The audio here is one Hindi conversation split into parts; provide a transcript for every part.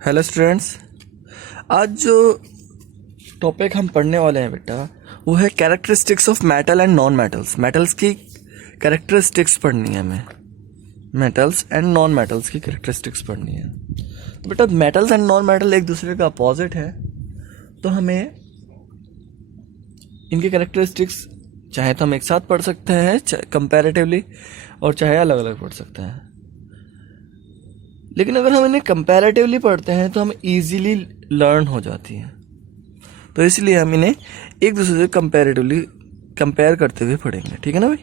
Hello students. आज जो टॉपिक हम पढ़ने वाले हैं बेटा वो है characteristics of metal and non metals. Metals की कैरेक्टरिस्टिक्स पढ़नी है हमें। मेटल्स एंड नॉन मेटल्स की कैरेक्टरिस्टिक्स पढ़नी है। तो बेटा मेटल्स एंड नॉन मेटल एक दूसरे का अपोजिट है, तो हमें इनकी कैरेक्टरिस्टिक्स चाहे तो हम एक साथ पढ़ सकते हैं कंपैरेटिवली, और चाहे अलग अलग पढ़ सकते हैं। लेकिन अगर हम इन्हें कंपैरेटिवली पढ़ते हैं तो हम इजीली लर्न हो जाती हैं, तो इसलिए हम इन्हें एक दूसरे से कंपैरेटिवली कंपेयर करते हुए पढ़ेंगे। ठीक है ना भाई?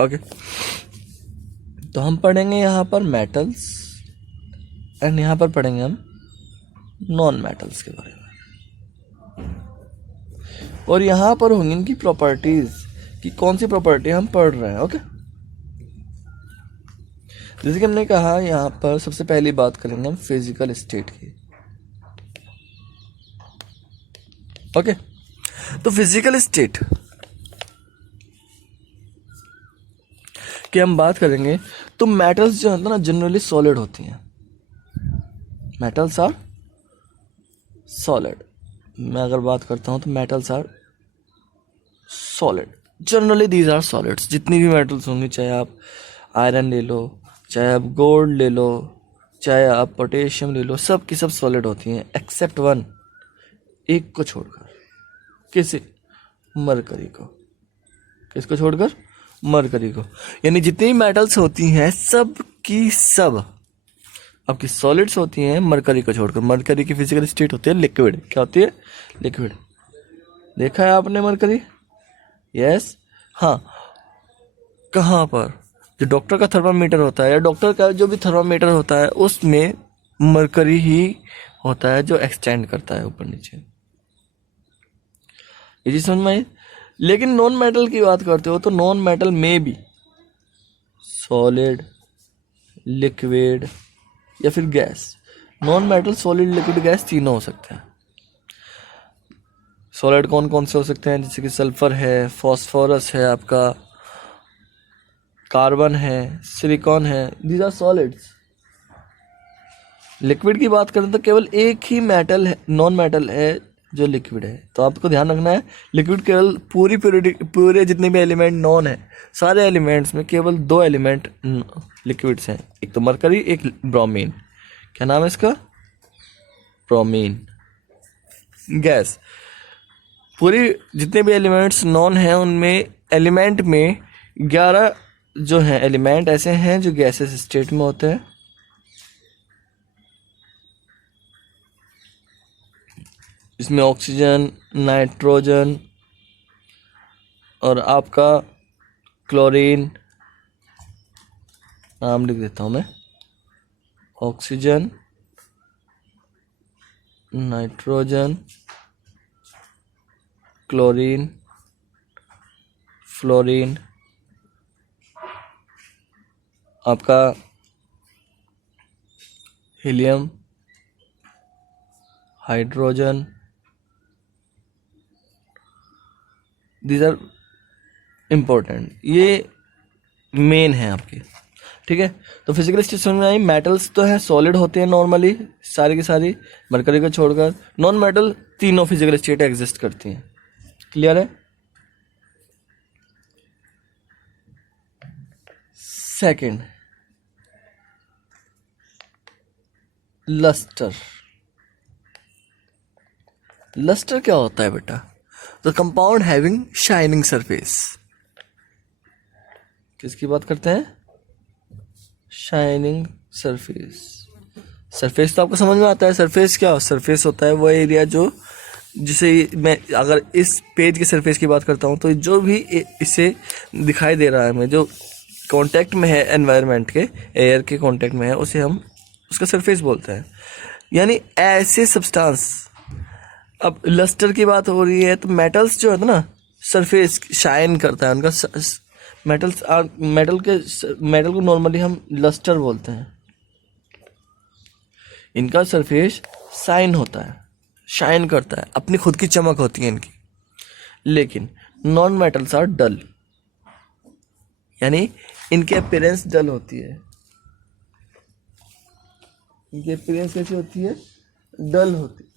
ओके, तो हम पढ़ेंगे यहाँ पर मेटल्स एंड यहाँ पर पढ़ेंगे हम नॉन मेटल्स के बारे में, और यहाँ पर होंगी इनकी प्रॉपर्टीज कि कौन सी प्रॉपर्टी हम पढ़ रहे हैं। ओके, जैसे कि हमने कहा यहाँ पर सबसे पहली बात करेंगे हम फिजिकल स्टेट की। ओके, तो फिजिकल स्टेट की हम बात करेंगे तो मेटल्स जो है ना जनरली सॉलिड होती हैं। Metals are solid. मैं अगर बात करता हूँ तो metals are solid. Generally these are solids. जितनी भी मेटल्स होंगी, चाहे आप आयरन ले लो, चाहे आप गोल्ड ले लो, चाहे आप पोटेशियम ले लो, सब की सब सॉलिड होती हैं एक्सेप्ट वन, एक को छोड़कर। किसे? मरकरी को। किसको छोड़कर? मरकरी को। यानी जितनी मेटल्स होती हैं सब की सब आपकी सॉलिड्स होती हैं मरकरी को छोड़कर। मरकरी की फिजिकल स्टेट होती है लिक्विड। क्या होती है? लिक्विड। देखा है आपने मरकरी? यस। हाँ, कहाँ पर? जो डॉक्टर का थर्मामीटर होता है या डॉक्टर का जो भी थर्मामीटर होता है उसमें मरकरी ही होता है जो एक्सटेंड करता है ऊपर नीचे। ये चीज समझ में आई? लेकिन नॉन मेटल की बात करते हो तो नॉन मेटल में भी सॉलिड, लिक्विड या फिर gas. Non metal solid, liquid, gas तीनों हो सकते हैं। सॉलिड कौन कौन से हो सकते हैं? जैसे कि सल्फर है, फॉस्फोरस है, आपका कार्बन है, सिलिकॉन है, दीज आर सॉलिड्स। लिक्विड की बात करें तो केवल एक ही मेटल है, नॉन मेटल है जो लिक्विड है। तो आपको ध्यान रखना है, लिक्विड केवल पूरे जितने भी एलिमेंट नॉन है, सारे एलिमेंट्स में केवल दो एलिमेंट लिक्विड्स हैं, एक तो मरकरी, एक ब्रोमीन। क्या नाम है इसका? ब्रोमीन। गैस, पूरी जितने भी एलिमेंट्स नॉन हैं उनमें एलिमेंट में 11 जो हैं एलिमेंट ऐसे हैं जो गैसेस स्टेट में होते हैं। इसमें ऑक्सीजन, नाइट्रोजन और आपका क्लोरीन, नाम लिख देता हूं मैं, ऑक्सीजन, नाइट्रोजन, क्लोरीन, फ्लोरीन, आपका helium, hydrogen, these are important. ये मेन है आपके। ठीक है, तो फिजिकल स्टेट समझ में आई। मेटल्स तो है सॉलिड होते हैं नॉर्मली सारी की सारी, मरकरी को छोड़कर। नॉन मेटल तीनों फिजिकल स्टेट एग्जिस्ट करती हैं। क्लियर है? Second, lustre. लस्टर क्या होता है बेटा? The compound having shining surface. किसकी बात करते हैं? Shining surface. सरफेस तो आपको समझ में आता है। सरफेस क्या? सरफेस होता है वो एरिया जो, जिसे मैं अगर इस पेज के सरफेस की बात करता हूँ तो जो भी इसे दिखाई दे रहा है, मैं जो कांटेक्ट में है एनवायरनमेंट के, एयर के कांटेक्ट में है, उसे हम उसका सरफेस बोलते हैं। यानी ऐसे सब्सटेंस। अब लस्टर की बात हो रही है तो मेटल्स जो है ना सरफेस शाइन करता है उनका। मेटल को नॉर्मली हम लस्टर बोलते हैं। इनका सरफेस शाइन होता है, शाइन करता है, अपनी खुद की चमक होती है इनकी। लेकिन नॉन मेटल्स आर डल। यानी इनकी अपीयरेंस डल होती है। इनकी अपीयरेंस कैसी होती है? डल होती है।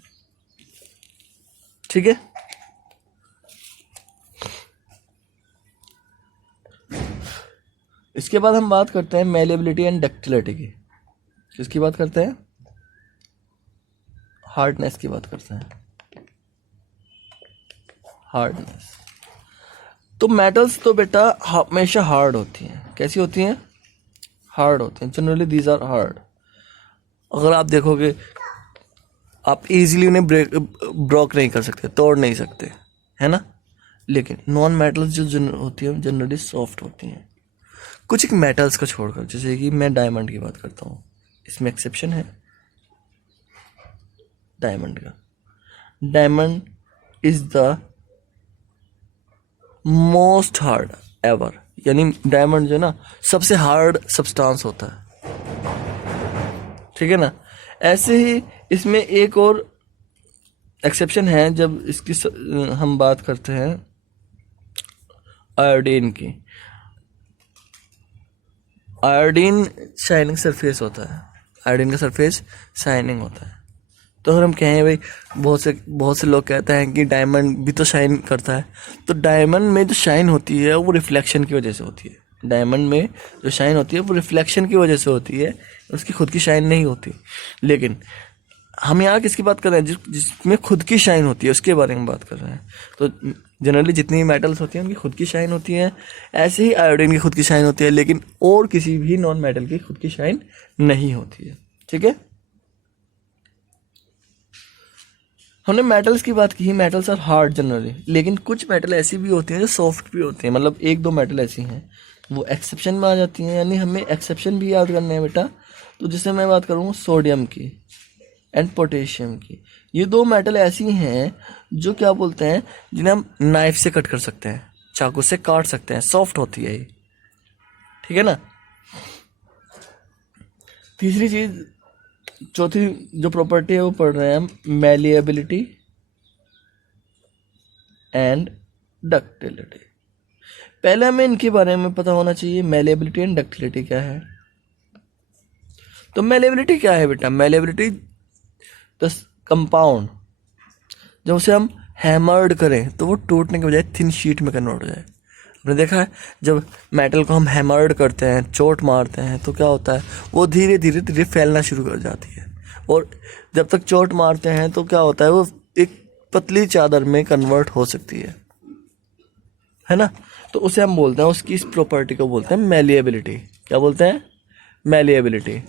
ठीक है। इसके बाद हम बात करते हैं मेलेबिलिटी एंड डक्टिलिटी की। किसकी बात करते हैं? हार्डनेस की बात करते हैं। हार्डनेस। तो मेटल्स तो बेटा हमेशा हार्ड होती हैं। कैसी होती हैं? हार्ड होती हैं। Generally these are hard. अगर आप देखोगे, आप इजीली उन्हें ब्रोक नहीं कर सकते, तोड़ नहीं सकते, है ना। लेकिन नॉन मेटल्स जो होती हैं जनरली सॉफ्ट होती हैं, कुछ एक मेटल्स को छोड़कर। जैसे कि मैं डायमंड की बात करता हूँ, इसमें एक्सेप्शन है डायमंड का। Diamond is the most hard ever, यानी डायमंड जो ना सबसे हार्ड सब्सटेंस होता है। ठीक है ना। ऐसे ही इसमें एक और एक्सेप्शन है जब इसकी हम बात करते हैं आयोडीन की। आयोडीन शाइनिंग सरफेस होता है। आयोडीन का सरफेस शाइनिंग होता है। तो अगर हम कहें भाई, बहुत से लोग कहते हैं कि डायमंड भी तो शाइन करता है, तो डायमंड में जो शाइन होती है वो रिफ्लेक्शन की वजह से होती है। डायमंड में जो शाइन होती है वो रिफ्लेक्शन की वजह से होती है, उसकी खुद की शाइन नहीं होती। लेकिन हम यहाँ किसकी बात कर रहे हैं? जिसमें खुद की शाइन होती है, उसके बारे में बात कर रहे हैं। तो जनरली जितनी मेटल्स होती हैं उनकी खुद की शाइन होती है। ऐसे ही आयोडीन की खुद की शाइन होती है, लेकिन और किसी भी नॉन मेटल की खुद की शाइन नहीं होती है। ठीक है। हमने मेटल्स की बात की। मेटल्स आर हार्ड जनरली, लेकिन कुछ मेटल ऐसी भी होती हैं जो सॉफ्ट भी होती हैं। मतलब एक दो मेटल ऐसी हैं वो एक्सेप्शन में आ जाती हैं, यानी हमें एक्सेप्शन भी याद करने हैं बेटा। तो जैसे मैं बात करूँ सोडियम की एंड पोटेशियम की, ये दो मेटल ऐसी हैं जो क्या बोलते हैं, जिन्हें हम नाइफ से कट कर सकते हैं, चाकू से काट सकते हैं, सॉफ्ट होती है ये। ठीक है ना। तीसरी चीज, चौथी जो प्रॉपर्टी है वो पढ़ रहे हैं हम, मैलिएबिलिटी एंड डक्टिलिटी। पहले हमें इनके बारे में पता होना चाहिए, मैलिएबिलिटी एंड डक्टिलिटी क्या है। तो मैलिएबिलिटी क्या है बेटा? मैलिएबिलिटी द कंपाउंड जब उसे हम हैमर्ड करें तो वो टूटने के बजाय थिन शीट में कन्वर्ट हो जाए। आपने देखा है जब मेटल को हम हैमर्ड करते हैं, चोट मारते हैं, तो क्या होता है, वो धीरे धीरे धीरे फैलना शुरू कर जाती है। और जब तक चोट मारते हैं तो क्या होता है, वो एक पतली चादर में कन्वर्ट हो सकती है ना। तो उसे हम बोलते हैं, उसकी इस प्रॉपर्टी को बोलते हैं मैलिएबिलिटी। क्या बोलते हैं? मैलिएबिलिटी,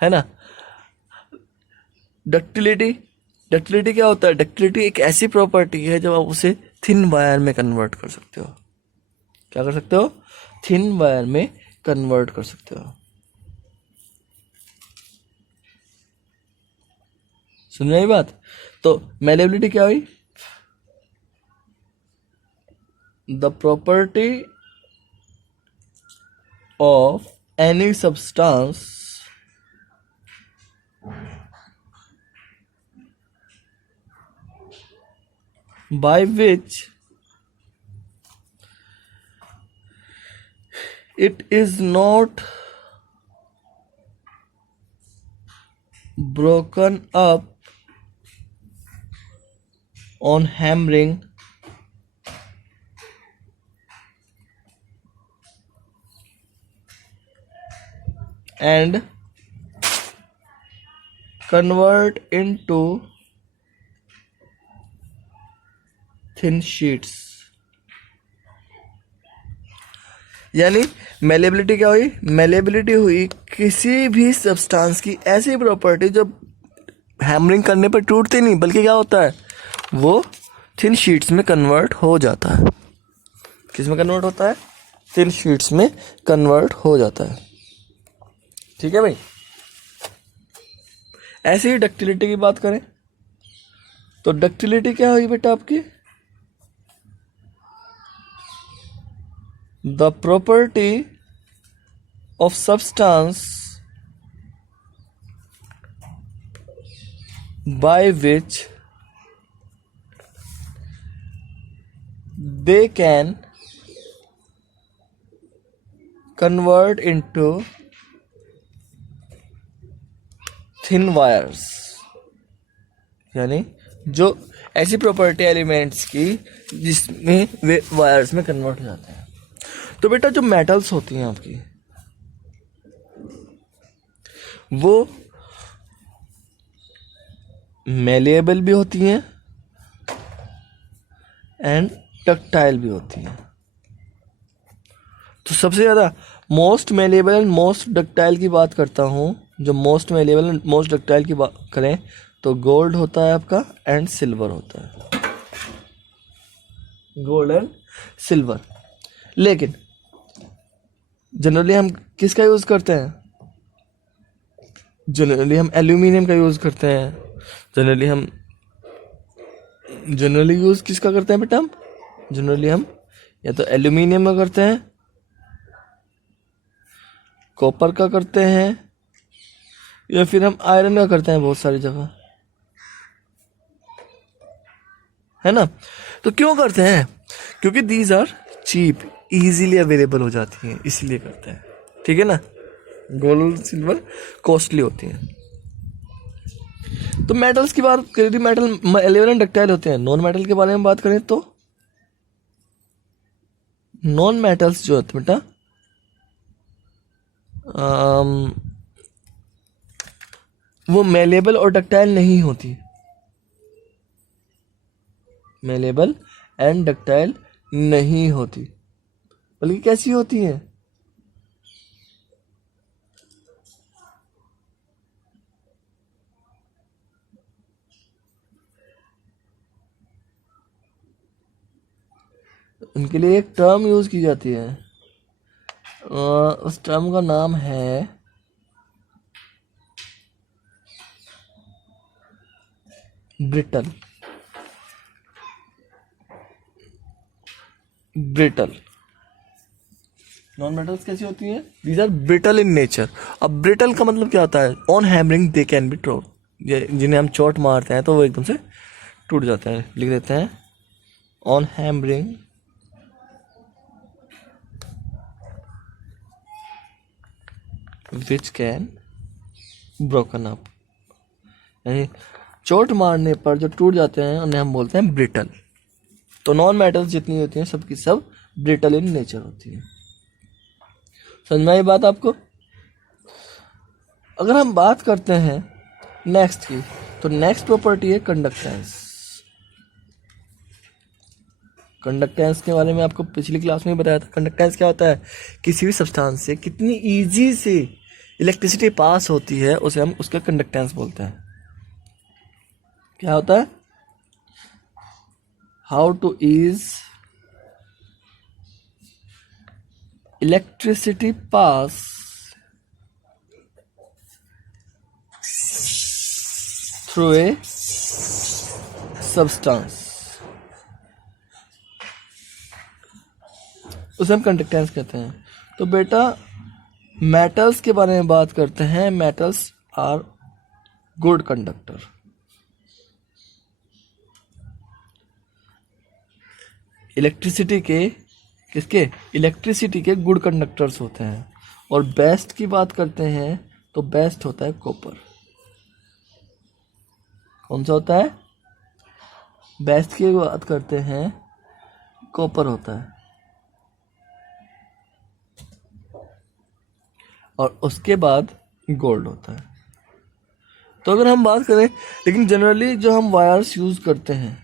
है ना। डक्टिलिटी, डक्टिलिटी क्या होता है? डक्टिलिटी एक ऐसी प्रॉपर्टी है जब आप उसे थिन वायर में कन्वर्ट कर सकते हो। क्या कर सकते हो? थिन वायर में कन्वर्ट कर सकते हो। सुन रहे बात? तो मैलिएबिलिटी क्या हुई? The property of any substance by which it is not broken up on hammering and convert into thin sheets। यानी मेलेबिलिटी क्या हुई? मेलेबिलिटी हुई किसी भी सब्सटेंस की ऐसी प्रॉपर्टी जो हैमरिंग करने पर टूटती नहीं, बल्कि क्या होता है, वो थिन शीट्स में कन्वर्ट हो जाता है। किस में कन्वर्ट होता है? थिन शीट्स में कन्वर्ट हो जाता है। ठीक है भाई। ऐसे ही डक्टिलिटी की बात करें तो डक्टिलिटी क्या हुई बेटा आपकी? The property of substance by which they can convert into thin wires, यानी जो ऐसी प्रॉपर्टी एलिमेंट्स की जिसमें वे वायर्स में कन्वर्ट हो जाते हैं। तो बेटा जो मेटल्स होती हैं आपकी, वो मेलेबल भी होती हैं एंड डक्टाइल भी होती हैं। तो सबसे ज़्यादा most malleable and most ductile की बात करता हूँ। जो most malleable and most ductile की बात करें तो गोल्ड होता है आपका एंड सिल्वर होता है, गोल्ड एंड सिल्वर। लेकिन जनरली हम किसका यूज़ करते हैं? जनरली हम एल्यूमिनियम का यूज़ करते हैं। जनरली यूज़ किसका करते हैं बेटा? हम जनरली हम या तो एल्यूमिनियम का करते हैं, कॉपर का करते हैं, या फिर हम आयरन का करते हैं बहुत सारी जगह, है ना। तो क्यों करते हैं? क्योंकि these are cheap, easily available हो जाती हैं, इसलिए करते हैं। ठीक है ना। गोल्ड सिल्वर कॉस्टली होती हैं। तो मेटल्स की बात करें, मेटल मेलेबल एंड डक्टाइल होते हैं। नॉन मेटल के बारे में बात करें तो नॉन मेटल्स जो होते हैं बेटा, वो मेलेबल और डक्टाइल नहीं होती। मेलेबल एंड डक्टाइल नहीं होती, बल्कि कैसी होती हैं? उनके लिए एक टर्म यूज की जाती है, उस टर्म का नाम है ब्रिटल। ब्रिटल नॉन मेटल्स कैसी होती हैं? These are brittle in nature. अब ब्रिटल का मतलब क्या होता है? On hammering they can be taught, जिन्हें हम चोट मारते हैं तो वो एकदम से टूट जाते हैं। लिख देते हैं on hammering which can broken up, यानी चोट मारने पर जो टूट जाते हैं उन्हें हम बोलते हैं ब्रिटल। तो नॉन मेटल्स जितनी होती हैं सबकी सब ब्रिटल इन नेचर होती हैं। समझ में आई बात आपको? अगर हम बात करते हैं नेक्स्ट की, तो नेक्स्ट प्रॉपर्टी है कंडक्टेंस। कंडक्टेंस के बारे में आपको पिछली क्लास में बताया था। कंडक्टेंस क्या होता है? किसी भी सब्सटेंस से कितनी इजी से इलेक्ट्रिसिटी पास होती है उसे हम उसका कंडक्टेंस बोलते हैं। क्या होता है? How to is electricity pass through a substance, उसे हम कंडक्टेंस कहते हैं। तो बेटा मेटल्स के बारे में बात करते हैं। Metals are good conductor. Electricity के किसके? इलेक्ट्रिसिटी के गुड कंडक्टर्स होते हैं। और बेस्ट की बात करते हैं तो बेस्ट होता है कॉपर। कौन सा होता है? बेस्ट की बात करते हैं कॉपर होता है। और उसके बाद गोल्ड होता है। तो अगर हम बात करें, लेकिन जनरली जो हम वायर्स यूज़ करते हैं,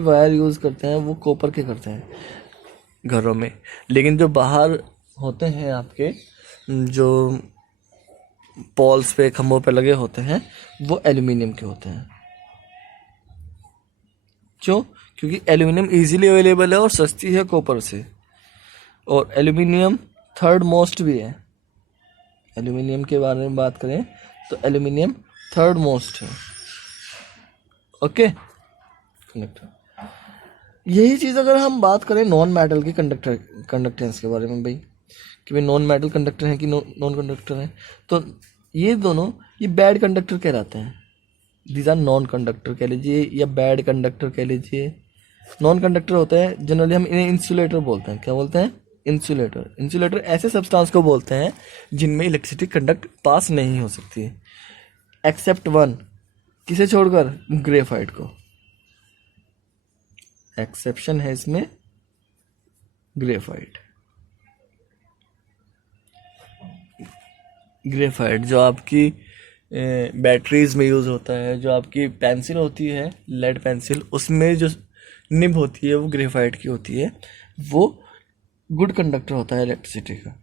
वायर यूज़ करते हैं वो कॉपर के करते हैं घरों में। लेकिन जो बाहर होते हैं आपके, जो पोल्स पे खंभों पे लगे होते हैं, वो एल्यूमिनियम के होते हैं। क्यों? क्योंकि एल्यूमिनियम इजीली अवेलेबल है और सस्ती है कॉपर से। और एल्यूमिनियम थर्ड मोस्ट भी है। एल्यूमिनियम के बारे में बात करें तो एल्यूमिनियम थर्ड मोस्ट है। Okay, conductor. यही चीज़ अगर हम बात करें नॉन मेटल के कंडक्टेंस के बारे में भाई, कि भाई नॉन मेटल कंडक्टर हैं कि नॉन कंडक्टर हैं, तो ये दोनों ये बैड कंडक्टर कहलाते हैं। दीज आर नॉन कंडक्टर कह लीजिए या बैड कंडक्टर कह लीजिए। नॉन कंडक्टर होते हैं जनरली हम इन्हें इंसुलेटर बोलते हैं। क्या बोलते हैं? इंसुलेटर। इंसुलेटर ऐसे सब्सटेंस को बोलते हैं जिनमें इलेक्ट्रिसिटी कंडक्ट पास नहीं हो सकती है, एक्सेप्ट वन, किसे छोड़कर, ग्रेफाइट को। एक्सेप्शन है इसमें ग्रेफाइट। ग्रेफाइट जो आपकी बैटरीज में यूज़ होता है, जो आपकी पेंसिल होती है लेड पेंसिल, उसमें जो निब होती है वो ग्रेफाइट की होती है, वो गुड कंडक्टर होता है इलेक्ट्रिसिटी का।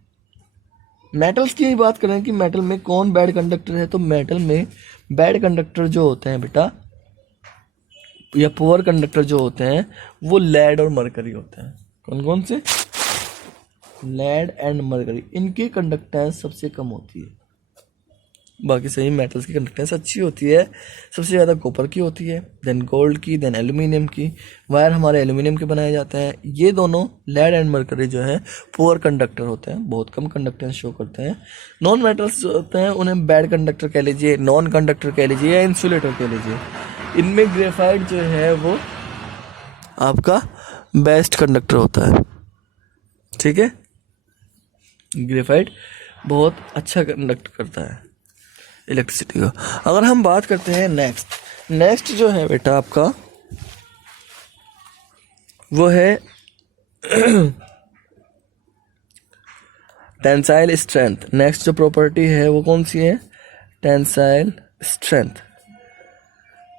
मेटल्स की बात करें कि मेटल में कौन बैड कंडक्टर है, तो मेटल में बैड कंडक्टर जो होते हैं बेटा, या पुअर कंडक्टर जो होते हैं, वो लेड और मरकरी होते हैं। कौन कौन से, लेड एंड मरकरी, इनकी कंडक्टेंस सबसे कम होती है। बाकी सही मेटल्स की कंडक्टेंस अच्छी होती है, सबसे ज़्यादा कॉपर की होती है, देन गोल्ड की, देन एल्यूमिनियम की। वायर हमारे एल्यूमिनियम के बनाए जाते हैं। ये दोनों लेड एंड मरकरी जो है पुअर कंडक्टर होते हैं, बहुत कम कंडक्टेंस शो करते हैं। नॉन मेटल्स जो होते हैं उन्हें बैड कंडक्टर कह लीजिए, नॉन कंडक्टर कह लीजिए, या इंसुलेटर कह लीजिए। इनमें ग्रेफाइट जो है वो आपका बेस्ट कंडक्टर होता है, ठीक है। ग्रेफाइट बहुत अच्छा कंडक्ट करता है इलेक्ट्रिसिटी का। अगर हम बात करते हैं नेक्स्ट जो है बेटा आपका, वो है टेंसाइल स्ट्रेंथ। नेक्स्ट जो प्रॉपर्टी है वो कौन सी है, टेंसाइल स्ट्रेंथ।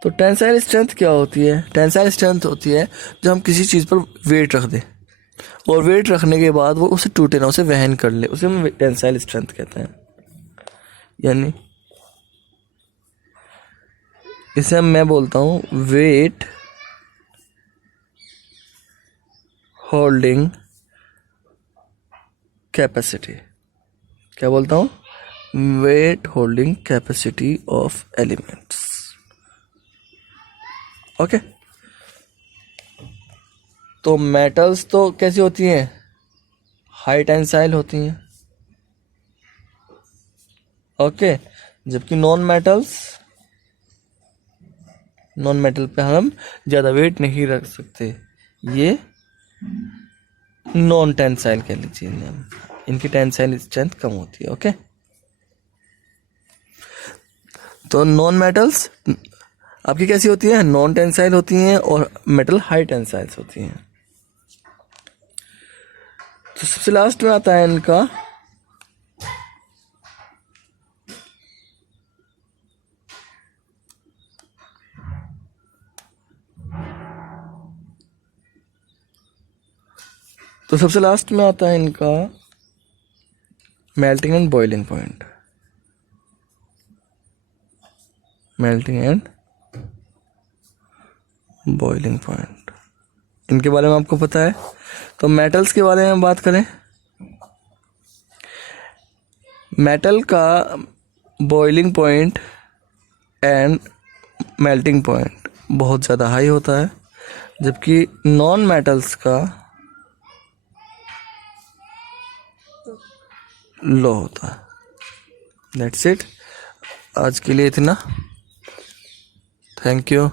तो टेंसाइल स्ट्रेंथ क्या होती है, टेंसाइल स्ट्रेंथ होती है जब हम किसी चीज़ पर वेट रख दें और वेट रखने के बाद वो उसे टूटे ना, उसे वहन कर ले, उसे हम टेंसाइल स्ट्रेंथ कहते हैं। यानी इसे मैं बोलता हूँ वेट होल्डिंग कैपेसिटी। क्या बोलता हूँ, weight holding capacity of elements. Okay, तो मेटल्स तो कैसी होती हैं, हाई टेंसाइल होती हैं, ओके। जबकि नॉन मेटल पे हम ज़्यादा वेट नहीं रख सकते, ये नॉन टेंसाइल कह लीजिए हम, इनकी टेंसाइल स्ट्रेंथ कम होती है, ओके। तो नॉन मेटल्स आपकी कैसी होती है, नॉन टेंसाइल होती हैं, और मेटल हाई टेंसाइल्स होती हैं। तो सबसे लास्ट में आता है इनका melting and boiling point. Melting and boiling point, इनके बारे में आपको पता है। तो मेटल्स के बारे में बात करें, मेटल का boiling point and melting point बहुत ज़्यादा हाई होता है, जबकि नॉन मेटल्स का लो होता है। दैट्स इट, आज के लिए इतना। Thank you.